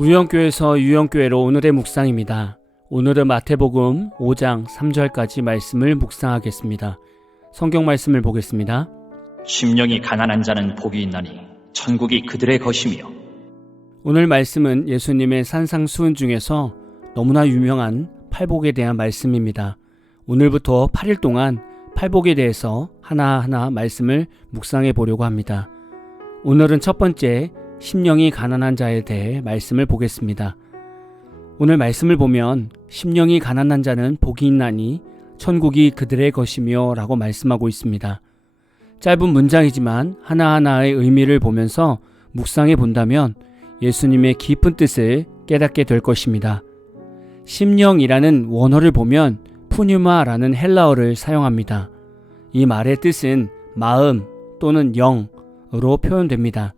우영교에서 유영교회로 오늘의 묵상입니다. 오늘은 마태복음 5장 3절까지 말씀을 묵상하겠습니다. 성경 말씀을 보겠습니다. 심령이 가난한 자는 복이 있나니 천국이 그들의 것이며. 오늘 말씀은 예수님의 산상수훈 중에서 너무나 유명한 팔복에 대한 말씀입니다. 오늘부터 8일 동안 팔복에 대해서 하나하나 말씀을 묵상해 보려고 합니다. 오늘은 첫 번째 심령이 가난한 자에 대해 말씀을 보겠습니다. 오늘 말씀을 보면 심령이 가난한 자는 복이 있나니 천국이 그들의 것이며 라고 말씀하고 있습니다. 짧은 문장이지만 하나하나의 의미를 보면서 묵상해 본다면 예수님의 깊은 뜻을 깨닫게 될 것입니다. 심령이라는 원어를 보면 푸뉴마라는 헬라어를 사용합니다. 이 말의 뜻은 마음 또는 영으로 표현됩니다.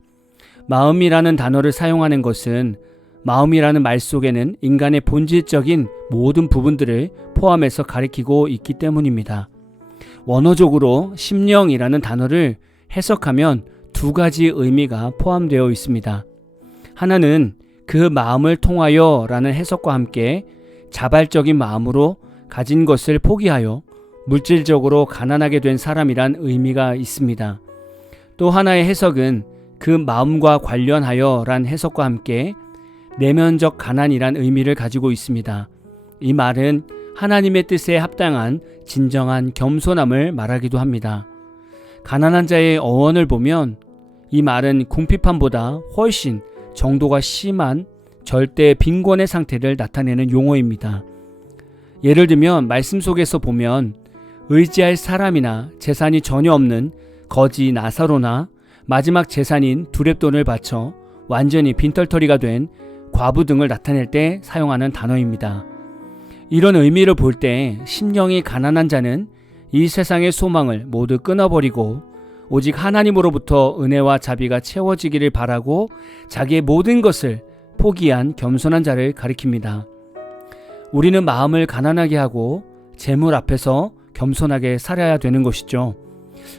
마음이라는 단어를 사용하는 것은 마음이라는 말 속에는 인간의 본질적인 모든 부분들을 포함해서 가리키고 있기 때문입니다. 원어적으로 심령이라는 단어를 해석하면 두 가지 의미가 포함되어 있습니다. 하나는 그 마음을 통하여 라는 해석과 함께 자발적인 마음으로 가진 것을 포기하여 물질적으로 가난하게 된 사람이란 의미가 있습니다. 또 하나의 해석은 그 마음과 관련하여 란 해석과 함께 내면적 가난이란 의미를 가지고 있습니다. 이 말은 하나님의 뜻에 합당한 진정한 겸손함을 말하기도 합니다. 가난한 자의 어원을 보면 이 말은 궁핍함보다 훨씬 정도가 심한 절대 빈곤의 상태를 나타내는 용어입니다. 예를 들면 말씀 속에서 보면 의지할 사람이나 재산이 전혀 없는 거지 나사로나 마지막 재산인 두렙돈을 바쳐 완전히 빈털터리가 된 과부 등을 나타낼 때 사용하는 단어입니다. 이런 의미를 볼 때 심령이 가난한 자는 이 세상의 소망을 모두 끊어버리고 오직 하나님으로부터 은혜와 자비가 채워지기를 바라고 자기의 모든 것을 포기한 겸손한 자를 가리킵니다. 우리는 마음을 가난하게 하고 재물 앞에서 겸손하게 살아야 되는 것이죠.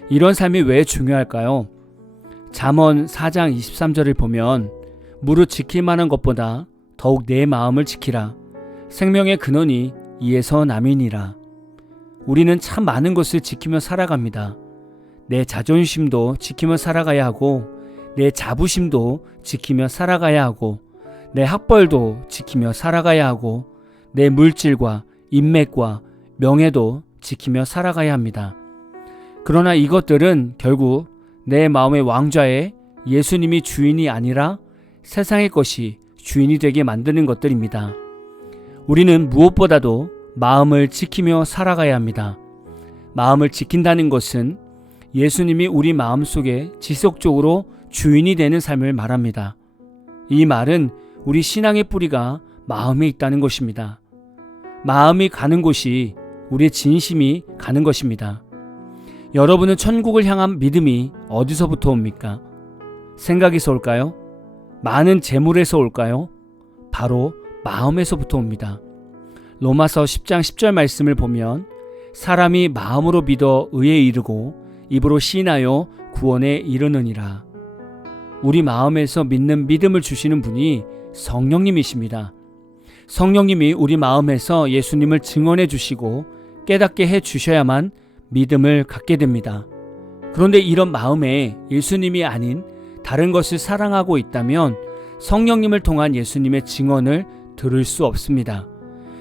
이런 삶이 왜 중요할까요? 잠언 4장 23절을 보면 무릇 지킬 만한 것보다 더욱 내 마음을 지키라. 생명의 근원이 이에서 남이니라. 우리는 참 많은 것을 지키며 살아갑니다. 내 자존심도 지키며 살아가야 하고 내 자부심도 지키며 살아가야 하고 내 학벌도 지키며 살아가야 하고 내 물질과 인맥과 명예도 지키며 살아가야 합니다. 그러나 이것들은 결국 내 마음의 왕좌에 예수님이 주인이 아니라 세상의 것이 주인이 되게 만드는 것들입니다. 우리는 무엇보다도 마음을 지키며 살아가야 합니다. 마음을 지킨다는 것은 예수님이 우리 마음속에 지속적으로 주인이 되는 삶을 말합니다. 이 말은 우리 신앙의 뿌리가 마음에 있다는 것입니다. 마음이 가는 곳이 우리의 진심이 가는 것입니다. 여러분은 천국을 향한 믿음이 어디서부터 옵니까? 생각에서 올까요? 많은 재물에서 올까요? 바로 마음에서부터 옵니다. 로마서 10장 10절 말씀을 보면 사람이 마음으로 믿어 의에 이르고 입으로 시인하여 구원에 이르느니라. 우리 마음에서 믿는 믿음을 주시는 분이 성령님이십니다. 성령님이 우리 마음에서 예수님을 증언해 주시고 깨닫게 해 주셔야만 믿음을 갖게 됩니다. 그런데 이런 마음에 예수님이 아닌 다른 것을 사랑하고 있다면 성령님을 통한 예수님의 증언을 들을 수 없습니다.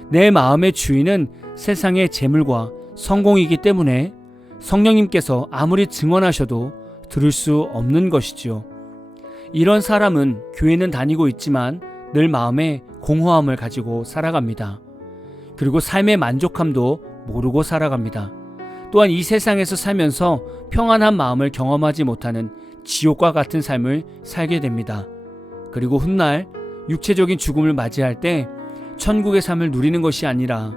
내 마음의 주인은 세상의 재물과 성공이기 때문에 성령님께서 아무리 증언하셔도 들을 수 없는 것이지요. 이런 사람은 교회는 다니고 있지만 늘 마음에 공허함을 가지고 살아갑니다. 그리고 삶의 만족함도 모르고 살아갑니다. 또한 이 세상에서 살면서 평안한 마음을 경험하지 못하는 지옥과 같은 삶을 살게 됩니다. 그리고 훗날 육체적인 죽음을 맞이할 때 천국의 삶을 누리는 것이 아니라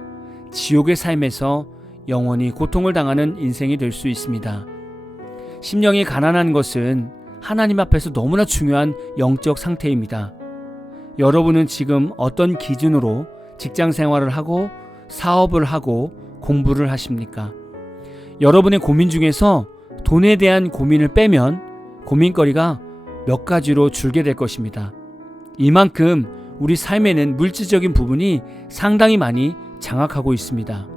지옥의 삶에서 영원히 고통을 당하는 인생이 될 수 있습니다. 심령이 가난한 것은 하나님 앞에서 너무나 중요한 영적 상태입니다. 여러분은 지금 어떤 기준으로 직장 생활을 하고 사업을 하고 공부를 하십니까? 여러분의 고민 중에서 돈에 대한 고민을 빼면 고민거리가 몇 가지로 줄게 될 것입니다. 이만큼 우리 삶에는 물질적인 부분이 상당히 많이 장악하고 있습니다.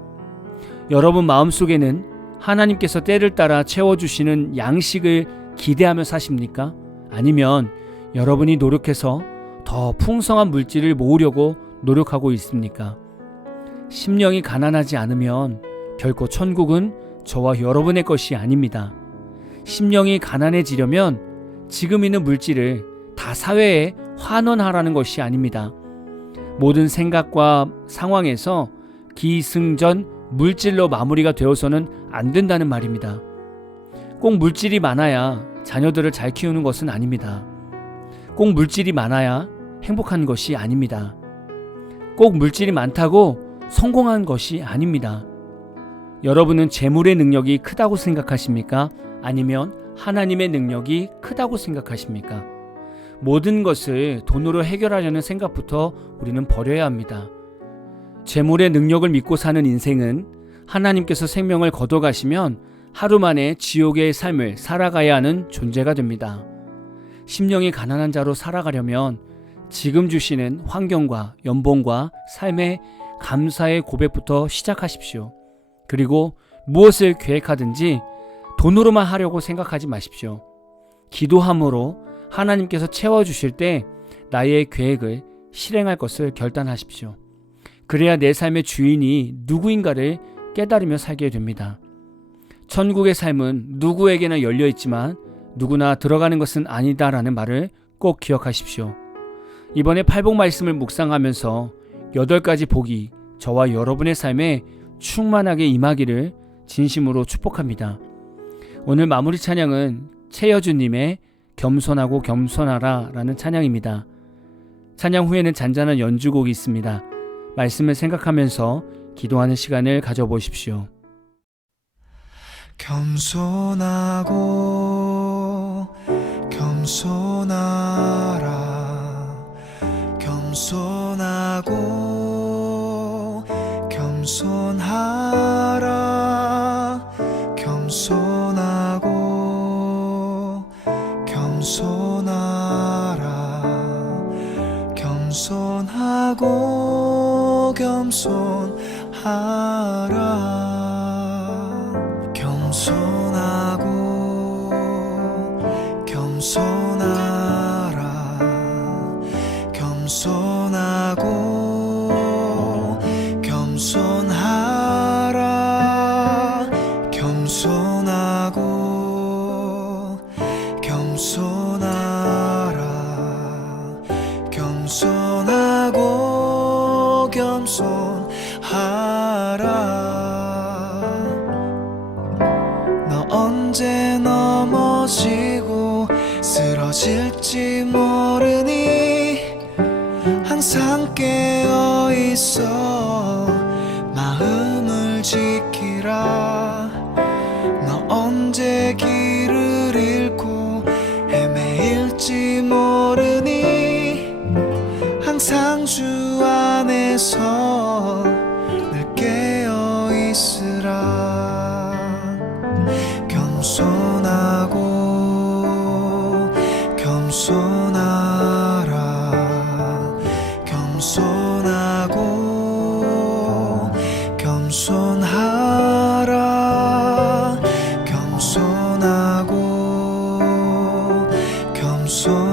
여러분 마음속에는 하나님께서 때를 따라 채워주시는 양식을 기대하며 사십니까? 아니면 여러분이 노력해서 더 풍성한 물질을 모으려고 노력하고 있습니까? 심령이 가난하지 않으면 결코 천국은 저와 여러분의 것이 아닙니다. 심령이 가난해지려면 지금 있는 물질을 다 사회에 환원하라는 것이 아닙니다. 모든 생각과 상황에서 기승전 물질로 마무리가 되어서는 안 된다는 말입니다. 꼭 물질이 많아야 자녀들을 잘 키우는 것은 아닙니다. 꼭 물질이 많아야 행복한 것이 아닙니다. 꼭 물질이 많다고 성공한 것이 아닙니다. 여러분은 재물의 능력이 크다고 생각하십니까? 아니면 하나님의 능력이 크다고 생각하십니까? 모든 것을 돈으로 해결하려는 생각부터 우리는 버려야 합니다. 재물의 능력을 믿고 사는 인생은 하나님께서 생명을 거둬가시면 하루 만에 지옥의 삶을 살아가야 하는 존재가 됩니다. 심령이 가난한 자로 살아가려면 지금 주시는 환경과 연봉과 삶의 감사의 고백부터 시작하십시오. 그리고 무엇을 계획하든지 돈으로만 하려고 생각하지 마십시오. 기도함으로 하나님께서 채워주실 때 나의 계획을 실행할 것을 결단하십시오. 그래야 내 삶의 주인이 누구인가를 깨달으며 살게 됩니다. 천국의 삶은 누구에게나 열려있지만 누구나 들어가는 것은 아니다라는 말을 꼭 기억하십시오. 이번에 팔복 말씀을 묵상하면서 8가지 복이 저와 여러분의 삶에 충만하게 임하기를 진심으로 축복합니다. 오늘 마무리 찬양은 최여주님의 겸손하고 겸손하라 라는 찬양입니다. 찬양 후에는 잔잔한 연주곡이 있습니다. 말씀을 생각하면서 기도하는 시간을 가져보십시오. 겸손하고 겸손하라 겸손하고 겸손하라 겸손하고 겸손하라 겸손하고 겸손하라 겸손하고 겸손하라 겸손하고 겸손하라 겸손하고 겸손하라 겸손하고 겸손하라 너 언제 넘어지고 쓰러질지 모르니 항상 깨어 있어 마음을 지키라 너 언제 길을 잃고 헤매일지 모르니 항상 주 안에서 늘 깨어 있으라 겸손하고 겸손하라 겸손하고 겸손하라 겸손하고 겸손하라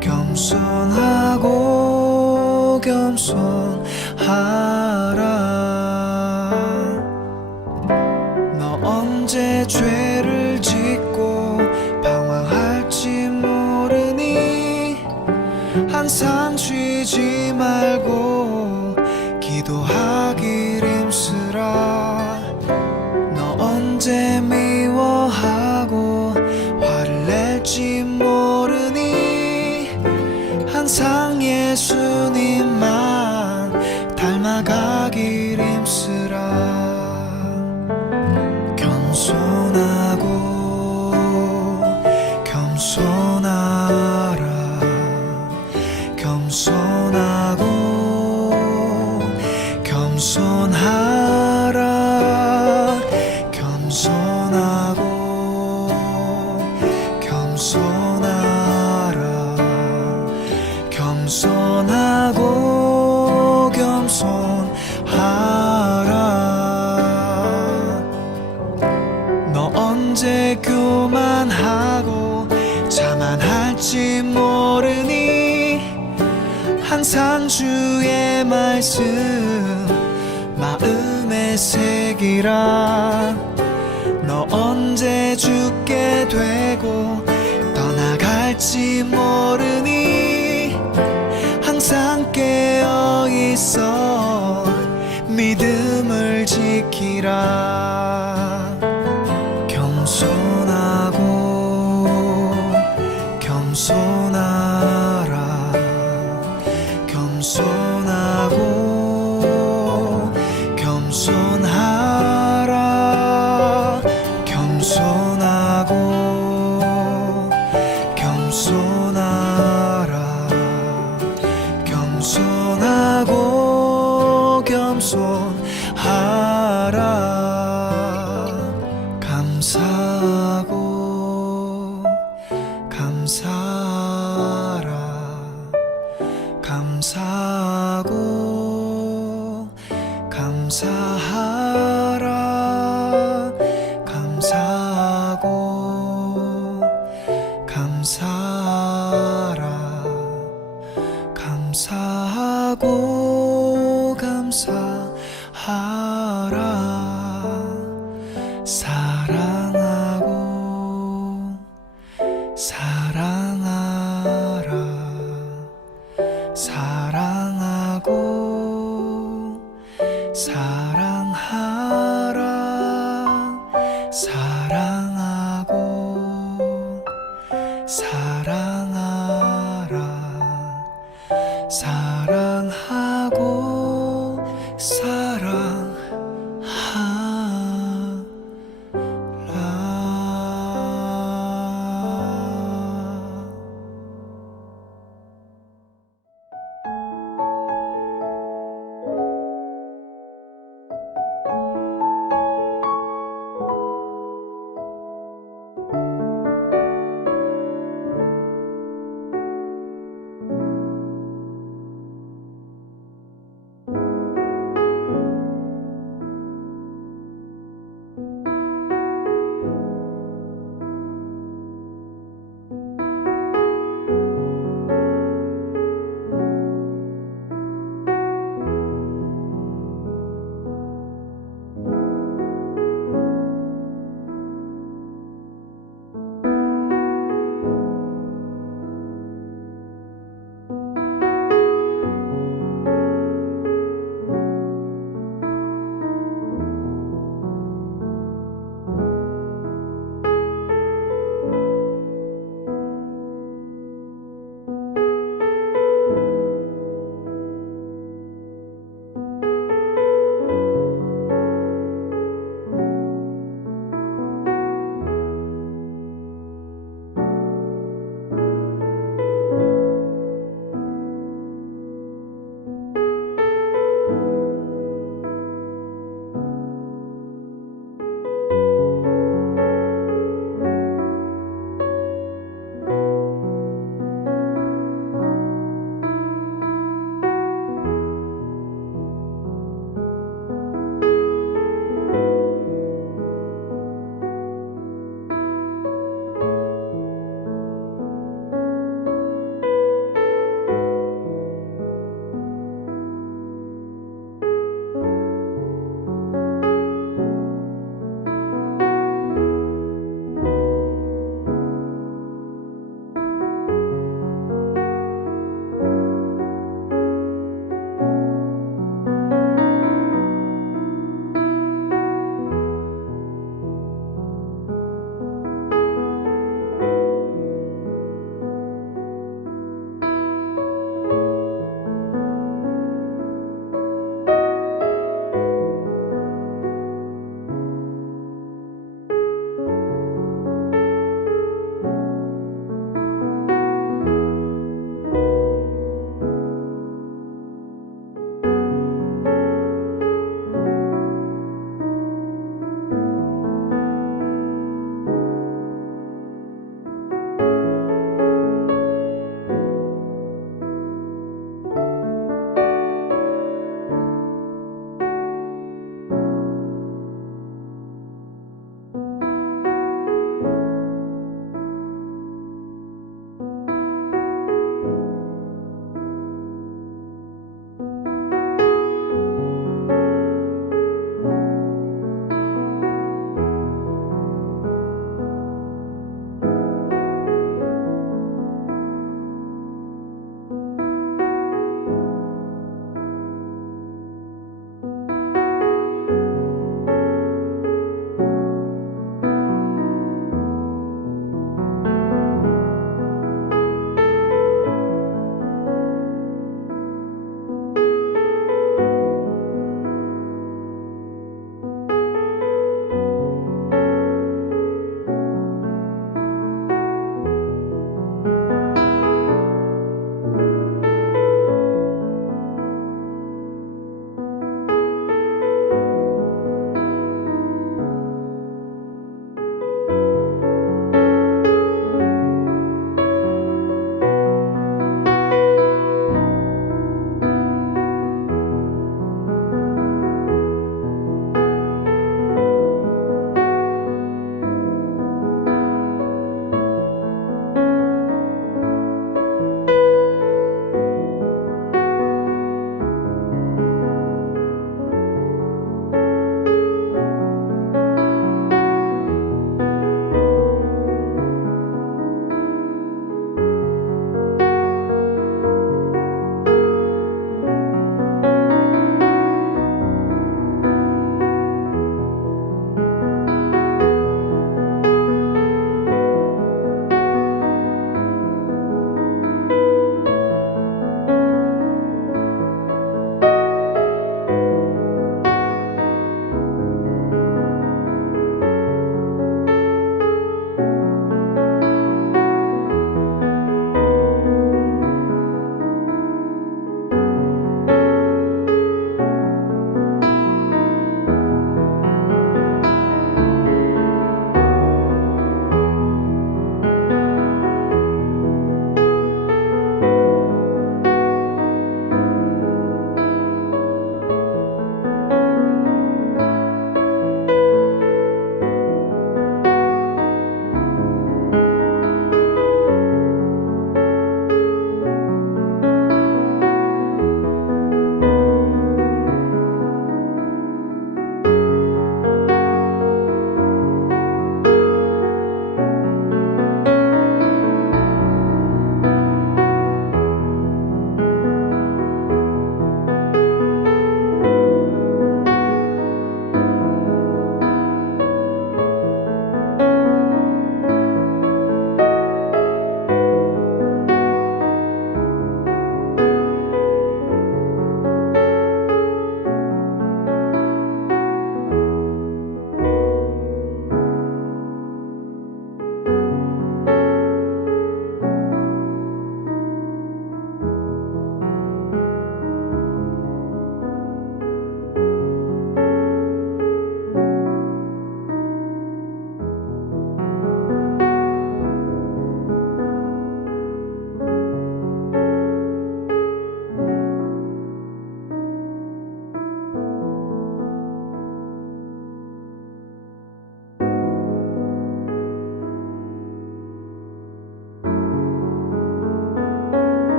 겸손하고 겸손하라 너 언제 죄를 짓고 방황할지 모르니 항상 쉬지 말고 기도하길 힘쓰라 너 언제 미워하고 화를 낼지 모르니 항상 예수님만 닮아가길 힘쓰라 겸손하고 겸손하라 겸손하고 겸손하라 겸손 기도만 하고 자만할지 모르니 항상 주의 말씀 마음에 새기라. 너 언제 죽게 되고 떠나갈지 모르니 항상 깨어 있어 믿음을 지키라. 겸손하라 겸손하라 겸손하라 겸손하라